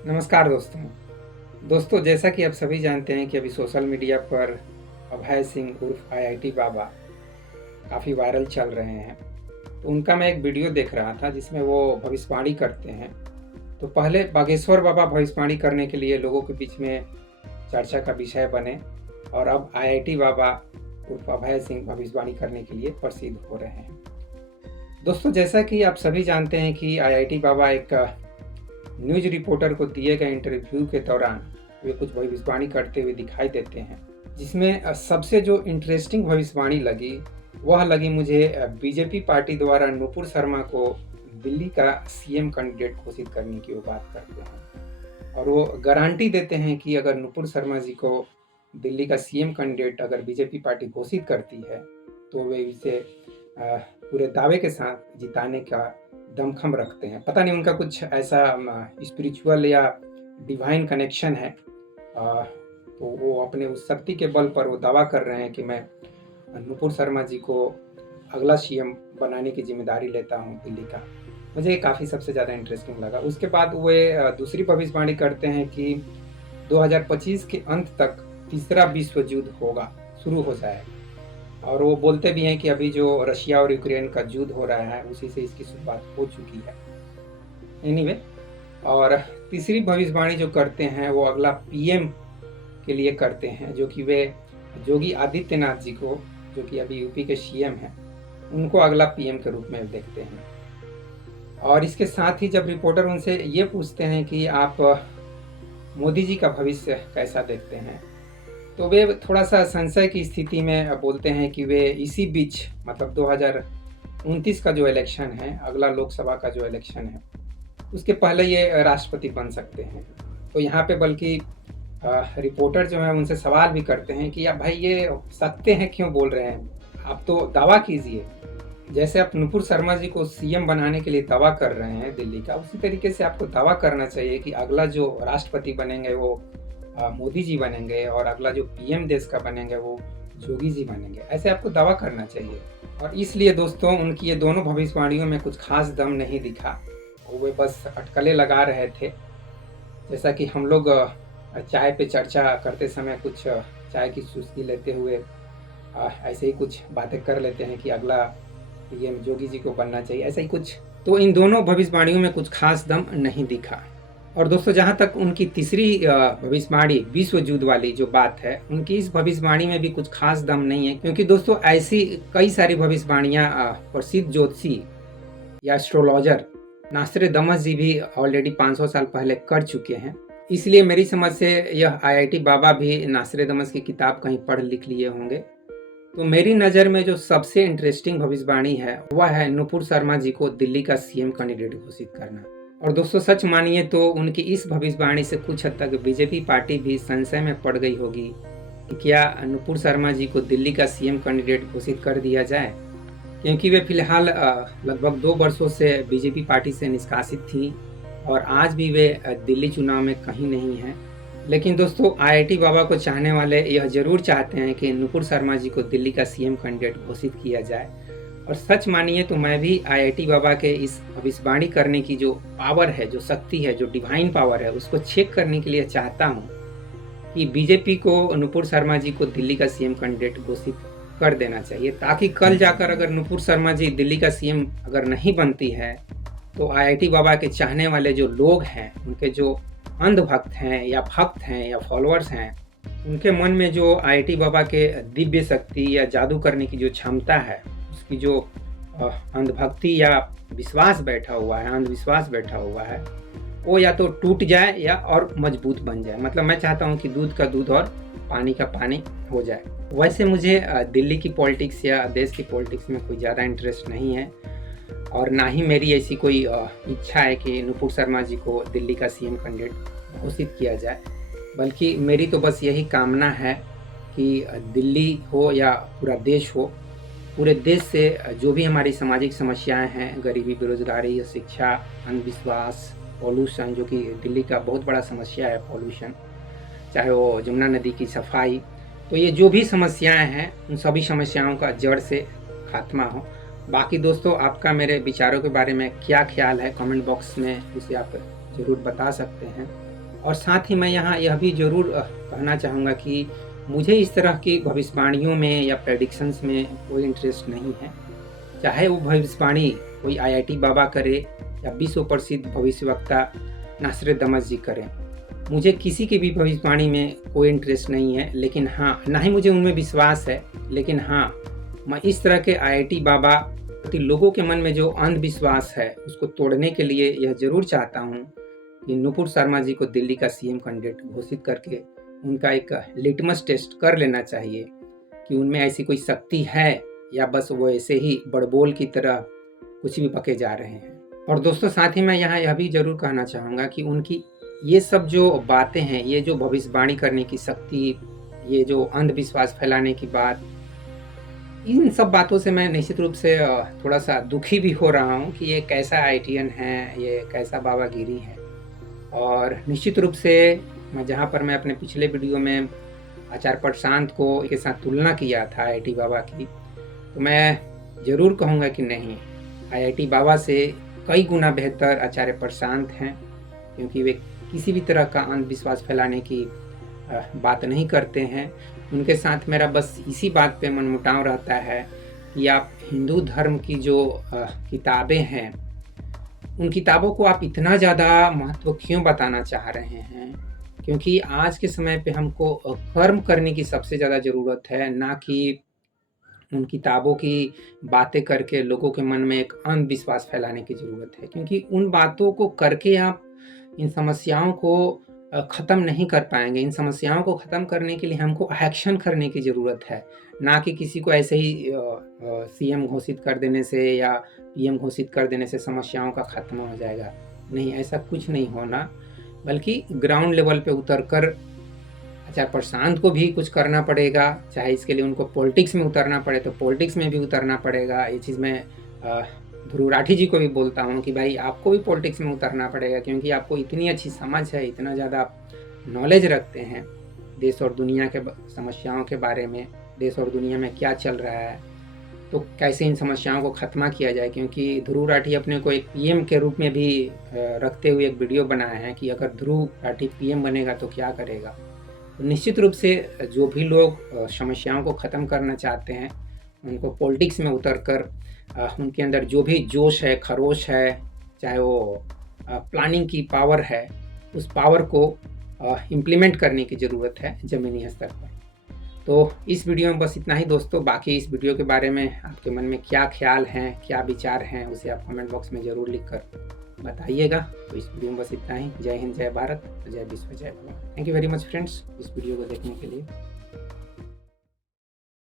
नमस्कार दोस्तों जैसा कि आप सभी जानते हैं कि अभी सोशल मीडिया पर अभय सिंह उर्फ आईआईटी बाबा काफ़ी वायरल चल रहे हैं। तो उनका मैं एक वीडियो देख रहा था जिसमें वो भविष्यवाणी करते हैं। तो पहले बागेश्वर बाबा भविष्यवाणी करने के लिए लोगों के बीच में चर्चा का विषय बने और अब आईआईटी बाबा उर्फ अभय सिंह भविष्यवाणी करने के लिए प्रसिद्ध हो रहे हैं। दोस्तों जैसा कि आप सभी जानते हैं कि आईआईटी बाबा एक न्यूज रिपोर्टर को दिए गए इंटरव्यू के दौरान वे कुछ भविष्यवाणी करते हुए दिखाई देते हैं, जिसमें सबसे जो इंटरेस्टिंग भविष्यवाणी लगी वह लगी मुझे बीजेपी पार्टी द्वारा नुपुर शर्मा को दिल्ली का सीएम कैंडिडेट घोषित करने की वो बात करते हैं और वो गारंटी देते हैं कि अगर नुपुर शर्मा जी को दिल्ली का सीएम कैंडिडेट अगर बीजेपी पार्टी घोषित करती है तो वे इसे पूरे दावे के साथ जिताने का दमखम रखते हैं। पता नहीं उनका कुछ ऐसा स्पिरिचुअल या डिवाइन कनेक्शन है, तो वो अपने उस शक्ति के बल पर वो दावा कर रहे हैं कि मैं नुपुर शर्मा जी को अगला सीएम बनाने की जिम्मेदारी लेता हूँ दिल्ली का। मुझे काफ़ी सबसे ज़्यादा इंटरेस्टिंग लगा। उसके बाद वे दूसरी भविष्यवाणी करते हैं कि 2025 के अंत तक तीसरा विश्व युद्ध होगा, शुरू हो जाएगा। और वो बोलते भी हैं कि अभी जो रशिया और यूक्रेन का युद्ध हो रहा है उसी से इसकी शुरुआत हो चुकी है। एनीवे, और तीसरी भविष्यवाणी जो करते हैं वो अगला पीएम के लिए करते हैं, जो कि वे योगी आदित्यनाथ जी को, जो कि अभी यूपी के सीएम हैं, उनको अगला पीएम के रूप में देखते हैं। और इसके साथ ही जब रिपोर्टर उनसे ये पूछते हैं कि आप मोदी जी का भविष्य कैसा देखते हैं, तो वे थोड़ा सा संशय की स्थिति में बोलते हैं कि वे इसी बीच, मतलब 2029 का जो इलेक्शन है, अगला लोकसभा का जो इलेक्शन है, उसके पहले ये राष्ट्रपति बन सकते हैं। तो यहाँ पे बल्कि रिपोर्टर जो है उनसे सवाल भी करते हैं कि आप भाई ये सकते हैं क्यों बोल रहे हैं, आप तो दावा कीजिए। जैसे आप नुपुर शर्मा जी को सीएम बनाने के लिए दावा कर रहे हैं दिल्ली का, उसी तरीके से आपको दावा करना चाहिए कि अगला जो राष्ट्रपति बनेंगे वो मोदी जी बनेंगे और अगला जो पीएम देश का बनेंगे वो योगी जी बनेंगे। ऐसे आपको दावा करना चाहिए। और इसलिए दोस्तों उनकी ये दोनों भविष्यवाणियों में कुछ खास दम नहीं दिखा, वे बस अटकलें लगा रहे थे। जैसा कि हम लोग चाय पे चर्चा करते समय कुछ चाय की चुस्की लेते हुए ऐसे ही कुछ बातें कर लेते हैं कि अगला पीएम योगी जी को बनना चाहिए, ऐसा ही कुछ। तो इन दोनों भविष्यवाणियों में कुछ खास दम नहीं दिखा। और दोस्तों जहाँ तक उनकी तीसरी भविष्यवाणी विश्व युद्ध वाली जो बात है, उनकी इस भविष्यवाणी में भी कुछ खास दम नहीं है, क्योंकि दोस्तों ऐसी कई सारी भविष्यवाणियाँ प्रसिद्ध ज्योतिषी या एस्ट्रोलॉजर नास्ट्रेदामस जी भी ऑलरेडी 500 साल पहले कर चुके हैं। इसलिए मेरी समझ से यह आईआईटी बाबा भी नास्ट्रेदामस की किताब कहीं पढ़ लिख लिए होंगे। तो मेरी नज़र में जो सबसे इंटरेस्टिंग भविष्यवाणी है वह है नुपुर शर्मा जी को दिल्ली का सीएम कैंडिडेट घोषित करना। और दोस्तों सच मानिए तो उनकी इस भविष्यवाणी से कुछ हद तक बीजेपी पार्टी भी संशय में पड़ गई होगी कि क्या नुपुर शर्मा जी को दिल्ली का सीएम कैंडिडेट घोषित कर दिया जाए, क्योंकि वे फिलहाल लगभग 2 वर्षों से बीजेपी पार्टी से निष्कासित थी और आज भी वे दिल्ली चुनाव में कहीं नहीं हैं। लेकिन दोस्तों आईआईटी बाबा को चाहने वाले यह जरूर चाहते हैं कि नुपुर शर्मा जी को दिल्ली का सीएम कैंडिडेट घोषित किया जाए। और सच मानिए तो मैं भी आईआईटी बाबा के इस भविष्यवाणी करने की जो पावर है, जो शक्ति है, जो डिवाइन पावर है, उसको चेक करने के लिए चाहता हूँ कि बीजेपी को नुपुर शर्मा जी को दिल्ली का सीएम कैंडिडेट घोषित कर देना चाहिए, ताकि कल जाकर अगर नुपुर शर्मा जी दिल्ली का सीएम अगर नहीं बनती है तो आईआईटी बाबा के चाहने वाले जो लोग हैं, उनके जो अंधभक्त हैं या भक्त हैं या फॉलोअर्स हैं, उनके मन में जो आईआईटी बाबा के दिव्य शक्ति या जादू करने की जो क्षमता है, उसकी जो अंधभक्ति या विश्वास बैठा हुआ है, अंधविश्वास बैठा हुआ है, वो या तो टूट जाए या और मजबूत बन जाए। मतलब मैं चाहता हूँ कि दूध का दूध और पानी का पानी हो जाए। वैसे मुझे दिल्ली की पॉलिटिक्स या देश की पॉलिटिक्स में कोई ज़्यादा इंटरेस्ट नहीं है और ना ही मेरी ऐसी कोई इच्छा है कि नुपुर शर्मा जी को दिल्ली का सीएम कैंडिडेट घोषित किया जाए, बल्कि मेरी तो बस यही कामना है कि दिल्ली हो या पूरा देश हो, पूरे देश से जो भी हमारी सामाजिक समस्याएं हैं, गरीबी, बेरोजगारी, शिक्षा, अंधविश्वास, पॉल्यूशन, जो कि दिल्ली का बहुत बड़ा समस्या है पॉल्यूशन, चाहे वो जमुना नदी की सफाई, तो ये जो भी समस्याएं हैं उन सभी समस्याओं का जड़ से खात्मा हो। बाकी दोस्तों आपका मेरे विचारों के बारे में क्या ख्याल है, कमेंट बॉक्स में उसे आप ज़रूर बता सकते हैं। और साथ ही मैं यहाँ यह भी ज़रूर कहना चाहूँगा कि मुझे इस तरह की भविष्यवाणियों में या प्रेडिक्शंस में कोई इंटरेस्ट नहीं है। चाहे वो भविष्यवाणी कोई आईआईटी बाबा करे या विश्व प्रसिद्ध भविष्यवक्ता नास्ट्रेडमस जी करें। मुझे किसी की भी भविष्यवाणी में कोई इंटरेस्ट नहीं है, लेकिन हाँ, ना ही मुझे उनमें विश्वास है, लेकिन हाँ, मैं इस तरह के आईआईटी बाबा प्रति लोगों के मन में जो अंधविश्वास है, उसको तोड़ने के लिए यह ज़रूर चाहता हूँ कि नुपुर शर्मा जी को दिल्ली का सीएम कैंडिडेट घोषित करके उनका एक लिटमस टेस्ट कर लेना चाहिए कि उनमें ऐसी कोई शक्ति है या बस वो ऐसे ही बड़बोल की तरह कुछ भी बके जा रहे हैं। और दोस्तों, साथ ही मैं यहाँ यह भी ज़रूर कहना चाहूँगा कि उनकी ये सब जो बातें हैं, ये जो भविष्यवाणी करने की शक्ति, ये जो अंधविश्वास फैलाने की बात, इन सब बातों से मैं निश्चित रूप से थोड़ा सा दुखी भी हो रहा हूँ कि ये कैसा आईआईटीएन है, ये कैसा बाबागिरी है। और निश्चित रूप से जहाँ पर मैं अपने पिछले वीडियो में आचार्य प्रशांत को के साथ तुलना किया था आईआईटी बाबा की, तो मैं ज़रूर कहूँगा कि नहीं, आईआईटी बाबा से कई गुना बेहतर आचार्य प्रशांत हैं, क्योंकि वे किसी भी तरह का अंधविश्वास फैलाने की बात नहीं करते हैं। उनके साथ मेरा बस इसी बात पे मनमुटाव रहता है कि आप हिंदू धर्म की जो किताबें हैं, उन किताबों को आप इतना ज़्यादा महत्व क्यों बताना चाह रहे हैं? क्योंकि आज के समय पे हमको कर्म करने की सबसे ज़्यादा ज़रूरत है, ना कि उन किताबों की बातें करके लोगों के मन में एक अंधविश्वास फैलाने की ज़रूरत है। क्योंकि उन बातों को करके आप इन समस्याओं को ख़त्म नहीं कर पाएँगे। इन समस्याओं को ख़त्म करने के लिए हमको एक्शन करने की ज़रूरत है, ना कि किसी को ऐसे ही सीएम घोषित कर देने से या पीएम घोषित कर देने से समस्याओं का ख़त्म हो जाएगा। नहीं, ऐसा कुछ नहीं होना, बल्कि ग्राउंड लेवल पे उतर कर आचार्य प्रशांत को भी कुछ करना पड़ेगा। चाहे इसके लिए उनको पॉलिटिक्स में उतरना पड़े तो पॉलिटिक्स में भी उतरना पड़ेगा। ये चीज़ मैं ध्रुव राठी जी को भी बोलता हूँ कि भाई आपको भी पॉलिटिक्स में उतरना पड़ेगा, क्योंकि आपको इतनी अच्छी समझ है, इतना ज़्यादा आप नॉलेज रखते हैं देश और दुनिया के समस्याओं के बारे में, देश और दुनिया में क्या चल रहा है, तो कैसे इन समस्याओं को ख़त्मा किया जाए। क्योंकि ध्रुव राठी अपने को एक पीएम के रूप में भी रखते हुए एक वीडियो बनाए हैं कि अगर ध्रुव राठी पीएम बनेगा तो क्या करेगा। तो निश्चित रूप से जो भी लोग समस्याओं को ख़त्म करना चाहते हैं, उनको पॉलिटिक्स में उतर कर उनके अंदर जो भी जोश है, खरोश है, चाहे वो प्लानिंग की पावर है, उस पावर को इम्प्लीमेंट करने की ज़रूरत है ज़मीनी स्तर पर। तो इस वीडियो में बस इतना ही दोस्तों। बाकी इस वीडियो के बारे में आपके मन में क्या ख्याल हैं, क्या विचार हैं, उसे आप कमेंट बॉक्स में ज़रूर लिख कर बताइएगा। तो इस वीडियो में बस इतना ही। जय हिंद, जय भारत, जय विश्व, जय भगवान। Thank you very much friends इस वीडियो को देखने के लिए।